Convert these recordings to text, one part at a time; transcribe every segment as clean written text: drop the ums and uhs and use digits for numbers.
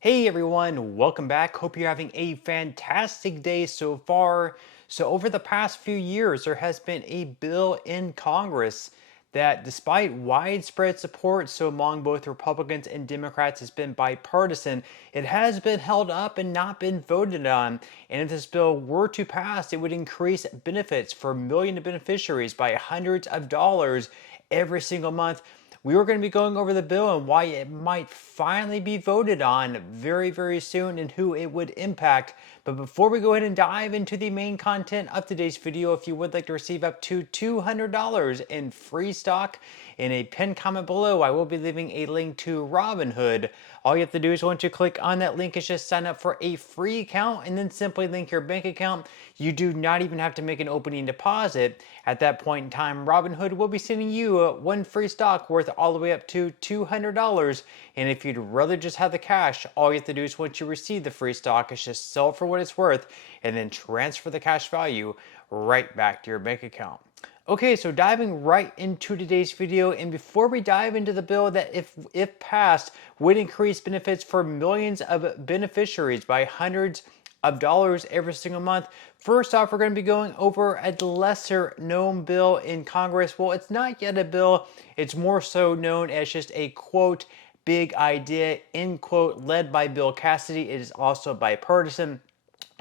Hey everyone, welcome back. Hope you're having a fantastic day so far. So, over the past few years, there has been a bill in Congress that, despite widespread support, so among both Republicans and Democrats, has been bipartisan. It has been held up and not been voted on. And if this bill were to pass, it would increase benefits for millions of beneficiaries by hundreds of dollars every single month. We were going to be going over the bill and why it might finally be voted on very, very soon and who it would impact. But before we go ahead and dive into the main content of today's video, if you would like to receive up to $200 in free stock, in a pinned comment below, I will be leaving a link to Robinhood. All you have to do is once you click on that link is just sign up for a free account and then simply link your bank account. You do not even have to make an opening deposit. At that point in time, Robinhood will be sending you one free stock worth all the way up to $200. And if you'd rather just have the cash, all you have to do is once you receive the free stock is just sell for what it's worth and then transfer the cash value right back to your bank account. Okay, so diving right into today's video, and before we dive into the bill that if passed would increase benefits for millions of beneficiaries by hundreds of dollars every single month. First off, we're going to be going over a lesser known bill in Congress. Well, it's not yet a bill. It's more so known as just a quote big idea end quote led by Bill Cassidy. It is also bipartisan.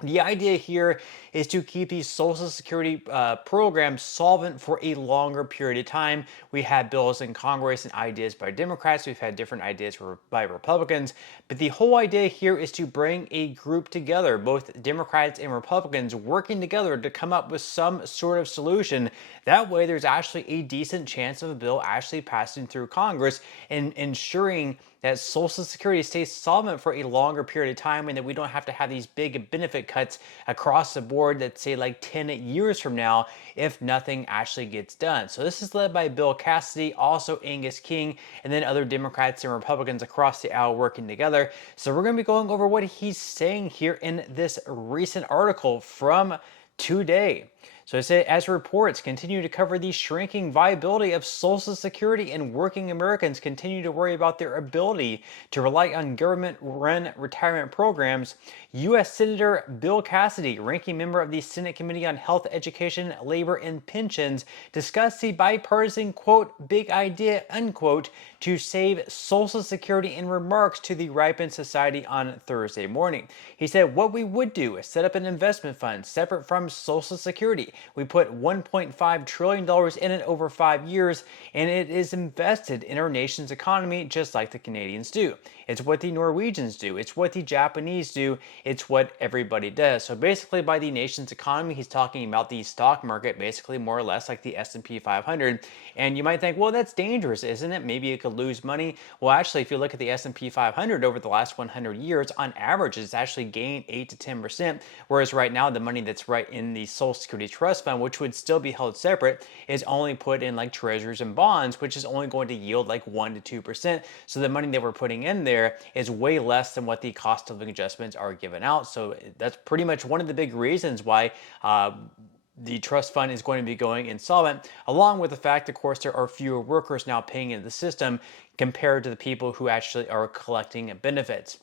The idea here is to keep these Social Security programs solvent for a longer period of time. We have bills in Congress and ideas by Democrats. We've had different ideas by Republicans. But the whole idea here is to bring a group together, both Democrats and Republicans working together to come up with some sort of solution. That way, there's actually a decent chance of a bill actually passing through Congress and ensuring that Social Security stays solvent for a longer period of time and that we don't have to have these big benefit cuts across the board that say like 10 years from now if nothing actually gets done. So this is led by Bill Cassidy, also Angus King, and then other Democrats and Republicans across the aisle working together. So we're going to be going over what he's saying here in this recent article from today. So it says, as reports continue to cover the shrinking viability of Social Security, and working Americans continue to worry about their ability to rely on government-run retirement programs, U.S. Senator Bill Cassidy, ranking member of the Senate Committee on Health, Education, Labor, and Pensions, discussed the bipartisan, quote, big idea, unquote, to save Social Security in remarks to the Ripon Society on Thursday morning. He said, what we would do is set up an investment fund separate from Social Security. We put $1.5 trillion in it over 5 years, and it is invested in our nation's economy just like the Canadians do. It's what the Norwegians do. It's what the Japanese do. It's what everybody does. So basically, by the nation's economy, he's talking about the stock market, basically more or less like the S&P 500. And you might think, well, that's dangerous, isn't it? Maybe it could lose money. Well, actually, if you look at the S&P 500 over the last 100 years, on average, it's actually gained 8 to 10%, whereas right now, the money that's right in the Social Security Trust Fund, which would still be held separate, is only put in like treasuries and bonds, which is only going to yield like 1 to 2%. So the money that we're putting in there is way less than what the cost of living adjustments are given out. So that's pretty much one of the big reasons why the trust fund is going to be going insolvent, along with the fact, of course, there are fewer workers now paying into the system compared to the people who actually are collecting benefits.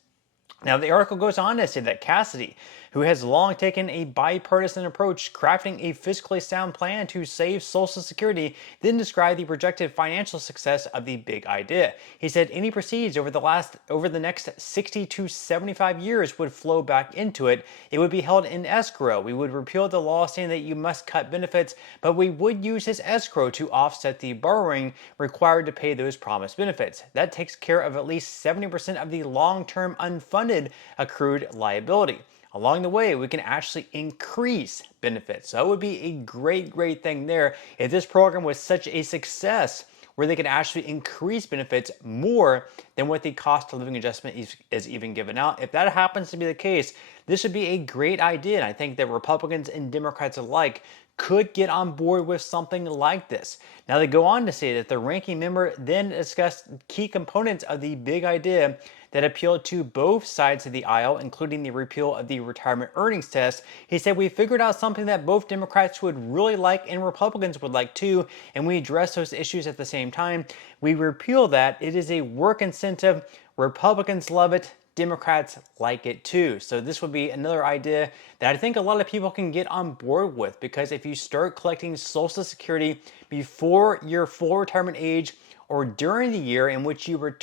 Now, the article goes on to say that Cassidy, who has long taken a bipartisan approach, crafting a fiscally sound plan to save Social Security, then described the projected financial success of the big idea. He said any proceeds over the next 60 to 75 years would flow back into it. It would be held in escrow. We would repeal the law saying that you must cut benefits, but we would use this escrow to offset the borrowing required to pay those promised benefits. That takes care of at least 70% of the long-term unfunded accrued liability. Along the way, we can actually increase benefits. So that would be a great thing there if this program was such a success where they can actually increase benefits more than what the cost of living adjustment is even given out. If that happens to be the case, this would be a great idea. And I think that Republicans and Democrats alike could get on board with something like this. Now, they go on to say that the ranking member then discussed key components of the big idea that appealed to both sides of the aisle, including the repeal of the retirement earnings test. He said, we figured out something that both Democrats would really like and Republicans would like too, and we address those issues at the same time. We repeal that. It is a work incentive. Republicans love it. Democrats like it too. So this would be another idea that I think a lot of people can get on board with, because if you start collecting Social Security before your full retirement age or during the year in which you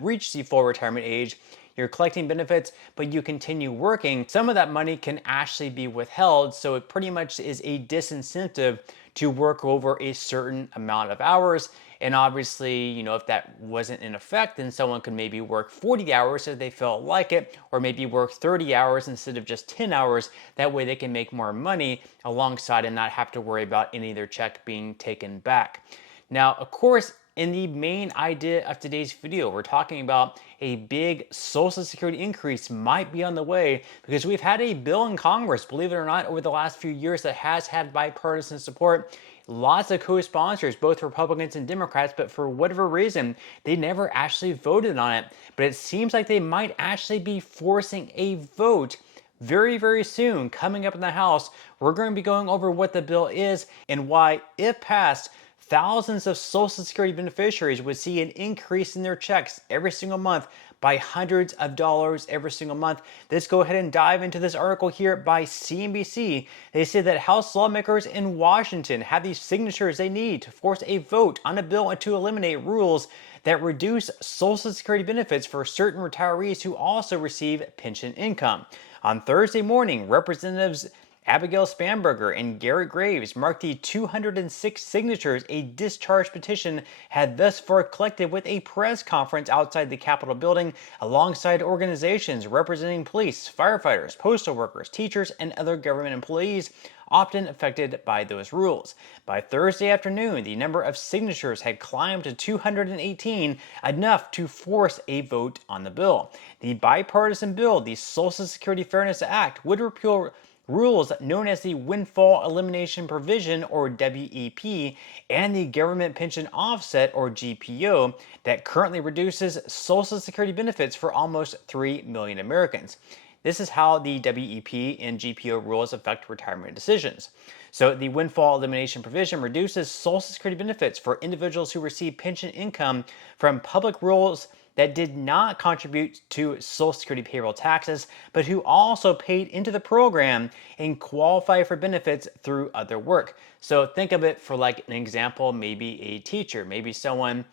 reach the full retirement age, you're collecting benefits, but you continue working, some of that money can actually be withheld. So it pretty much is a disincentive to work over a certain amount of hours. And obviously, if that wasn't in effect, then someone could maybe work 40 hours if they felt like it, or maybe work 30 hours instead of just 10 hours. That way they can make more money alongside and not have to worry about any of their check being taken back. Now, of course, in the main idea of today's video, we're talking about a big Social Security increase might be on the way, because we've had a bill in Congress, believe it or not, over the last few years that has had bipartisan support. Lots of co-sponsors, both Republicans and Democrats, but for whatever reason, they never actually voted on it. But it seems like they might actually be forcing a vote very, very soon coming up in the House. We're going to be going over what the bill is and why, if passed, thousands of Social Security beneficiaries would see an increase in their checks every single month by hundreds of dollars every single month. Let's go ahead and dive into this article here by CNBC. They say that House lawmakers in Washington have the signatures they need to force a vote on a bill to eliminate rules that reduce Social Security benefits for certain retirees who also receive pension income. On Thursday morning, Representatives Abigail Spanberger and Garrett Graves marked the 206 signatures a discharge petition had thus far collected with a press conference outside the Capitol building alongside organizations representing police, firefighters, postal workers, teachers, and other government employees often affected by those rules. By Thursday afternoon, the number of signatures had climbed to 218, enough to force a vote on the bill. The bipartisan bill, the Social Security Fairness Act, would repeal rules known as the Windfall Elimination Provision, or WEP, and the Government Pension Offset, or GPO, that currently reduces Social Security benefits for almost 3 million Americans. This is how the WEP and GPO rules affect retirement decisions. So the Windfall Elimination Provision reduces Social Security benefits for individuals who receive pension income from public roles that did not contribute to Social Security payroll taxes, but who also paid into the program and qualify for benefits through other work. So think of it for like an example, maybe a teacher, maybe someone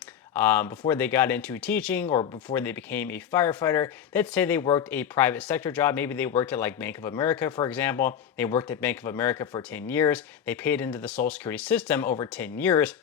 before they got into teaching or before they became a firefighter. Let's say they worked a private sector job. Maybe they worked at like Bank of America, for example. They worked at Bank of America for 10 years. They paid into the Social Security system over 10 years.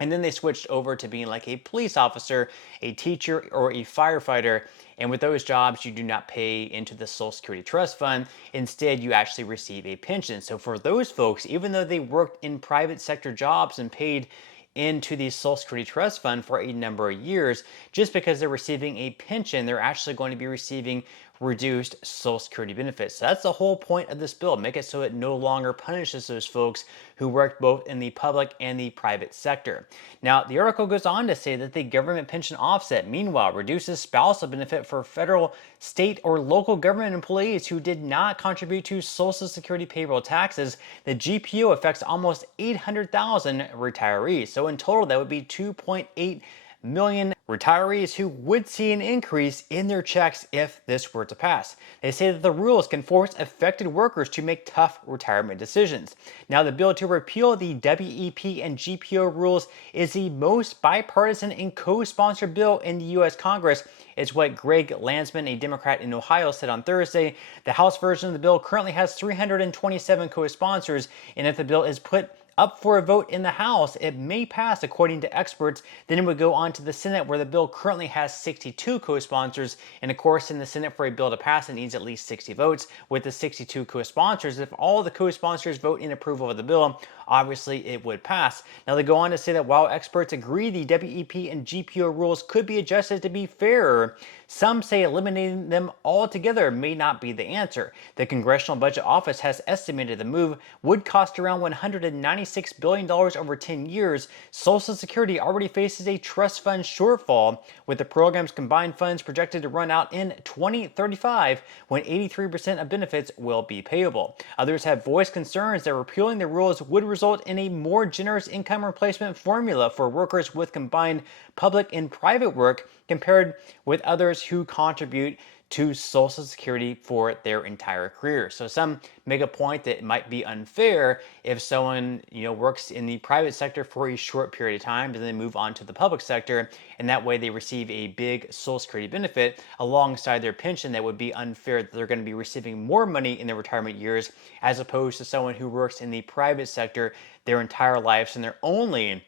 And then they switched over to being like a police officer, a teacher, or a firefighter. And with those jobs, you do not pay into the Social Security Trust Fund. Instead, you actually receive a pension. So for those folks, even though they worked in private sector jobs and paid into the Social Security Trust Fund for a number of years, just because they're receiving a pension, they're actually going to be receiving reduced Social Security benefits. So that's the whole point of this bill. Make it so it no longer punishes those folks who worked both in the public and the private sector. Now, the article goes on to say that the government pension offset, meanwhile, reduces spousal benefit for federal, state, or local government employees who did not contribute to Social Security payroll taxes. The GPO affects almost 800,000 retirees. So in total, that would be 2.8 million retirees who would see an increase in their checks if this were to pass. They say that the rules can force affected workers to make tough retirement decisions. Now, the bill to repeal the WEP and GPO rules is the most bipartisan and co-sponsored bill in the U.S. Congress. It's what Greg Landsman, a Democrat in Ohio, said on Thursday. The House version of the bill currently has 327 co-sponsors, and if the bill is put up for a vote in the House, it may pass according to experts. Then it would go on to the Senate, where the bill currently has 62 co-sponsors. And of course, in the Senate, for a bill to pass, it needs at least 60 votes. With the 62 co-sponsors, if all the co-sponsors vote in approval of the bill, obviously it would pass. Now, they go on to say that while experts agree the WEP and GPO rules could be adjusted to be fairer, some say eliminating them altogether may not be the answer. The Congressional Budget Office has estimated the move would cost around $196 billion over 10 years. Social Security already faces a trust fund shortfall, with the program's combined funds projected to run out in 2035, when 83% of benefits will be payable. Others have voiced concerns that repealing the rules would result in a more generous income replacement formula for workers with combined public and private work compared with others who contribute to Social Security for their entire career. So some make a point that it might be unfair if someone works in the private sector for a short period of time and then move on to the public sector, and that way they receive a big Social Security benefit alongside their pension. That would be unfair that they're going to be receiving more money in their retirement years as opposed to someone who works in the private sector their entire lives and they're only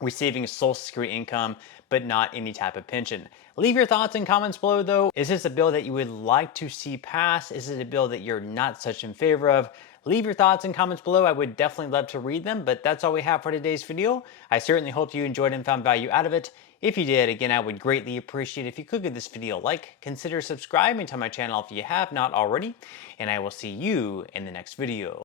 receiving Social Security income, but not any type of pension. Leave your thoughts and comments below though. Is this a bill that you would like to see pass? Is it a bill that you're not such in favor of? Leave your thoughts and comments below. I would definitely love to read them, but that's all we have for today's video. I certainly hope you enjoyed and found value out of it. If you did, again, I would greatly appreciate if you could give this video a like, consider subscribing to my channel if you have not already, and I will see you in the next video.